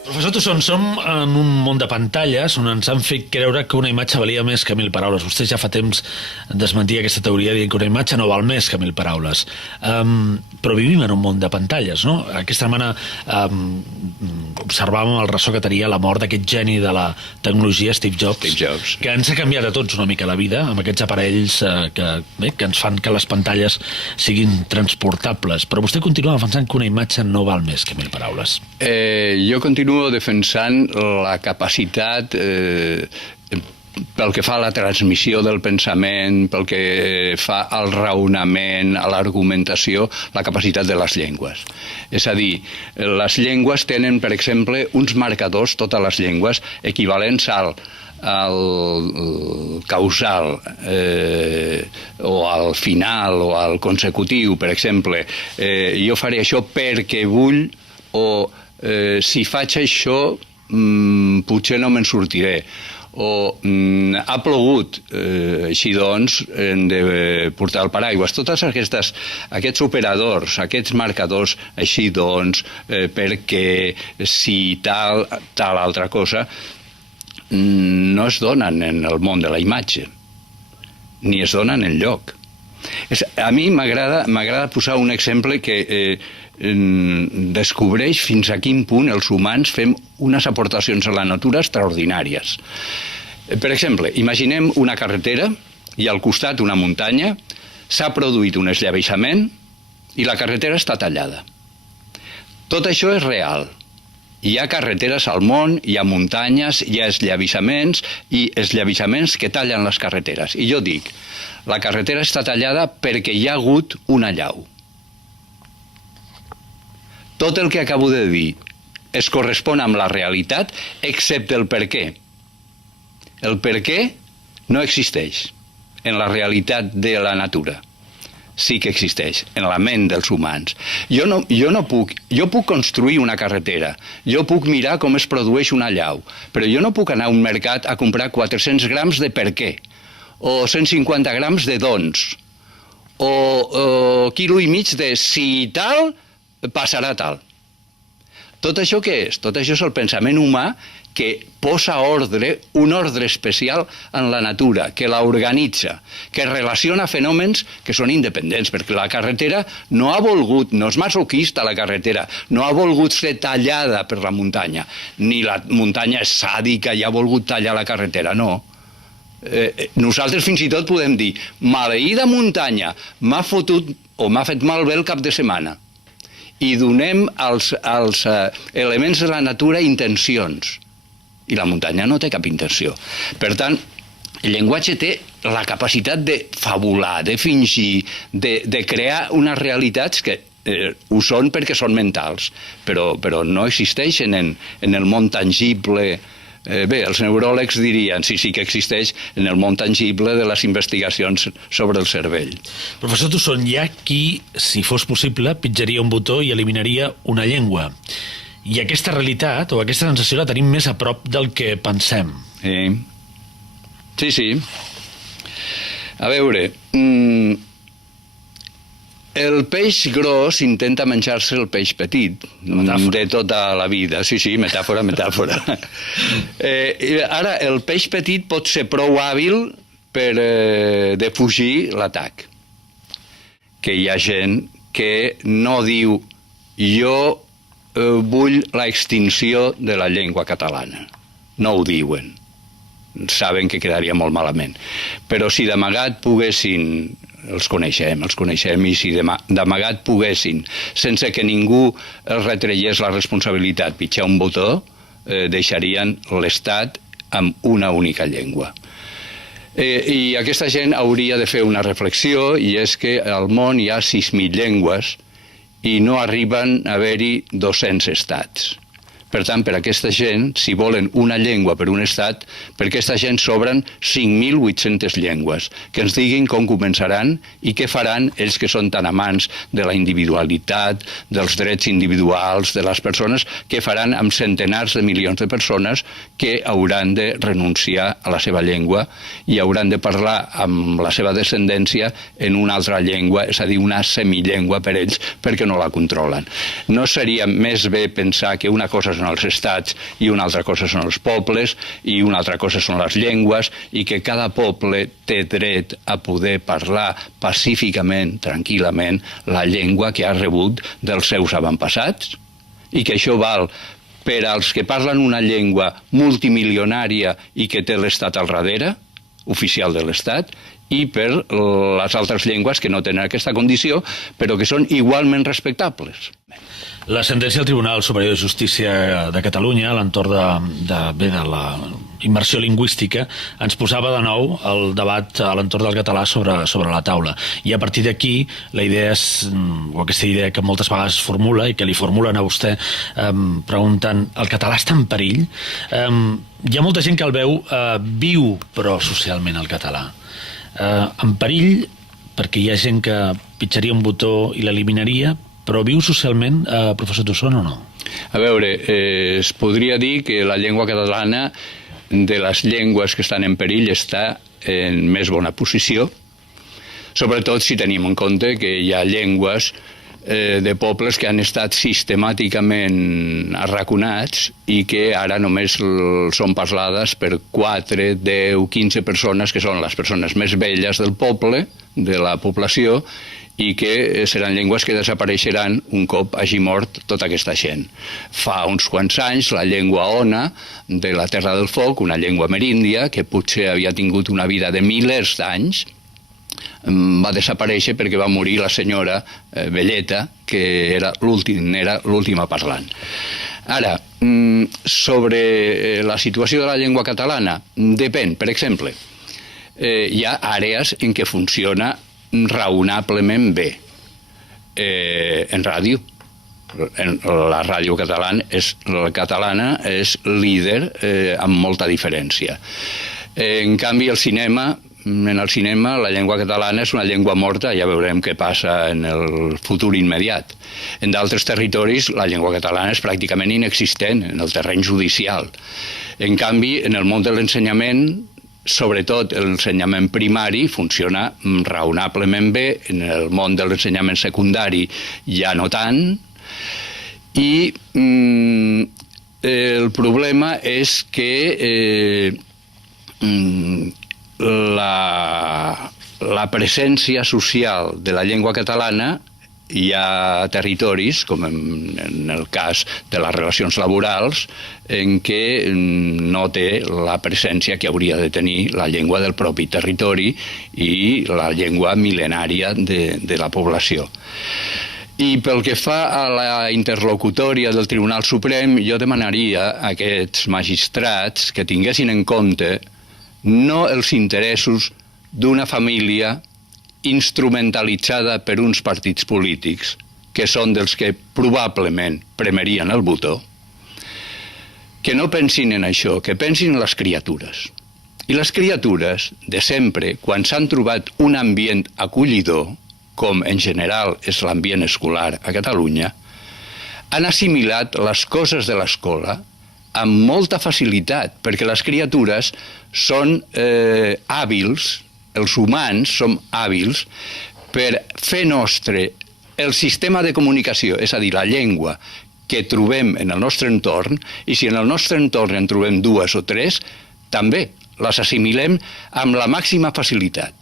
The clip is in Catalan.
Professor Tusson, som en un món de pantalles on ens han fet creure que una imatge valia més que 1000 paraules. Vostè ja fa temps desmentia aquesta teoria dient que una imatge no val més que 1000 paraules. Però vivim en un món de pantalles, no? Aquesta setmana observàvem el ressò que tenia la mort d'aquest geni de la tecnologia, Steve Jobs, que ens ha canviat a tots una mica la vida amb aquests aparells que ens fan que les pantalles siguin transportables. Però vostè continua defensant que una imatge no val més que 1000 paraules. Jo continuo defensant la capacitat pel que fa a la transmissió del pensament, pel que fa al raonament, a l'argumentació, la capacitat de les llengües. És a dir, les llengües tenen, per exemple, uns marcadors, totes les llengües, equivalents al causal o al final o al consecutiu. Per exemple, jo faré això perquè vull, o si faig això potser no me'n sortiré, o ha plogut, així doncs hem de portar el paraigües. Tots aquests operadors, aquests marcadors, així doncs, perquè si tal altra cosa, no es donen en el món de la imatge, ni es donen enlloc. A mi m'agrada posar un exemple que descobreix fins a quin punt els humans fem unes aportacions a la natura extraordinàries. Per exemple, imaginem una carretera i al costat una muntanya, s'ha produït un esllavissament i la carretera està tallada. Tot això és real. Hi ha carreteres al món, hi ha muntanyes, hi ha eslavissaments i eslavissaments que tallen les carreteres. I jo dic, la carretera està tallada perquè hi ha hagut una allau. Tot el que acabo de dir es correspon amb la realitat, excepte el per què. El per què no existeix en la realitat de la natura. Sí que existeix en la ment dels humans. Jo puc construir una carretera, jo puc mirar com es produeix una allau, però jo no puc anar a un mercat a comprar 400 grams de per què, o 150 grams de doncs, o quilo i mig de si tal, passarà tal. Tot això què és? Tot això és el pensament humà que posa ordre, un ordre especial en la natura, que la organitza, que relaciona fenòmens que són independents, perquè la carretera no ha volgut, no és masoquista la carretera, no ha volgut ser tallada per la muntanya, ni la muntanya és sàdica i ha volgut tallar la carretera, no. Nosaltres fins i tot podem dir, maleïda muntanya, m'ha fotut o m'ha fet malbé el cap de setmana. I donem als elements de la natura intencions. I la muntanya no té cap intenció. Per tant, el llenguatge té la capacitat de fabular, de fingir, de crear unes realitats que ho són perquè són mentals, però no existeixen en el món tangible. Bé, els neuròlegs dirien, sí que existeix en el món tangible de les investigacions sobre el cervell. Professor Tusson, hi ha qui, si fos possible, pitjaria un botó i eliminaria una llengua. I aquesta realitat, o aquesta sensació, la tenim més a prop del que pensem. Sí. A veure, el peix gros intenta menjar-se el peix petit, de tota la vida. Sí, metàfora. Ara, el peix petit pot ser prou hàbil per defugir l'atac. Que hi ha gent que no diu jo vull la extinció de la llengua catalana. No ho diuen. Saben que quedaria molt malament. Però si d'amagat poguessin, els coneixem, i si d'amagat poguessin, sense que ningú els retreiés la responsabilitat, pitjar un botó, deixarien l'Estat amb una única llengua. I aquesta gent hauria de fer una reflexió, i és que al món hi ha 6.000 llengües i no arriben a haver-hi 200 estats. Per tant, per aquesta gent, si volen una llengua per un estat, per aquesta gent sobren 5.800 llengües, que ens diguin com començaran i què faran ells que són tan amants de la individualitat, dels drets individuals de les persones, què faran amb centenars de milions de persones que hauran de renunciar a la seva llengua i hauran de parlar amb la seva descendència en una altra llengua, és a dir, una semillengua per ells, perquè no la controlen. No seria més bé pensar que una cosa és són els estats i una altra cosa són els pobles i una altra cosa són les llengües i que cada poble té dret a poder parlar pacíficament, tranquil·lament, la llengua que ha rebut dels seus avantpassats i que això val per als que parlen una llengua multimilionària i que té l'Estat al darrere, oficial de l'Estat, i per les altres llengües que no tenen aquesta condició, però que són igualment respectables. La sentència del Tribunal Superior de Justícia de Catalunya a l'entorn de la immersió lingüística ens posava de nou el debat a l'entorn del català sobre la taula. I a partir d'aquí, la idea és, o aquesta idea que moltes vegades es formula i que li formulen a vostè preguntant, el català està en perill? Hi ha molta gent que el veu viu, però socialment, el català. En perill, perquè hi ha gent que pitjaria un botó i l'eliminaria, però viu socialment, professor Toussaint, o no? A veure, es podria dir que la llengua catalana, de les llengües que estan en perill, està en més bona posició, sobretot si tenim en compte que hi ha llengües de pobles que han estat sistemàticament arraconats i que ara només són parlades per 4, 10, 15 persones, que són les persones més velles del poble, de la població, i que seran llengües que desapareixeran un cop hagi mort tota aquesta gent. Fa uns quants anys, la llengua ona de la Terra del Foc, una llengua ameríndia, que potser havia tingut una vida de milers d'anys, va desaparèixer perquè va morir la senyora velleta, que era l'última parlant. Ara, sobre la situació de la llengua catalana, depèn. Per exemple, hi ha àrees en què funciona raonablement bé. En ràdio. La ràdio catalana és líder amb molta diferència. En canvi, en el cinema la llengua catalana és una llengua morta, ja veurem què passa en el futur immediat. En d'altres territoris la llengua catalana és pràcticament inexistent en el terreny judicial. En canvi, en el món de l'ensenyament, sobretot l'ensenyament primari, funciona raonablement bé, en el món de l'ensenyament secundari ja no tant, i el problema és que la presència social de la llengua catalana, hi ha territoris, com en el cas de les relacions laborals, en què no té la presència que hauria de tenir la llengua del propi territori i la llengua mil·lenària de la població. I pel que fa a la interlocutòria del Tribunal Suprem, jo demanaria a aquests magistrats que tinguessin en compte no els interessos d'una família instrumentalitzada per uns partits polítics, que són dels que probablement premerien el botó, que no pensin en això, que pensin en les criatures. I les criatures, de sempre, quan s'han trobat un ambient acollidor, com en general és l'ambient escolar a Catalunya, han assimilat les coses de l'escola amb molta facilitat, perquè les criatures són hàbils, els humans som hàbils per fer nostre el sistema de comunicació, és a dir, la llengua que trobem en el nostre entorn, i si en el nostre entorn en trobem 2 o 3, també les assimilem amb la màxima facilitat.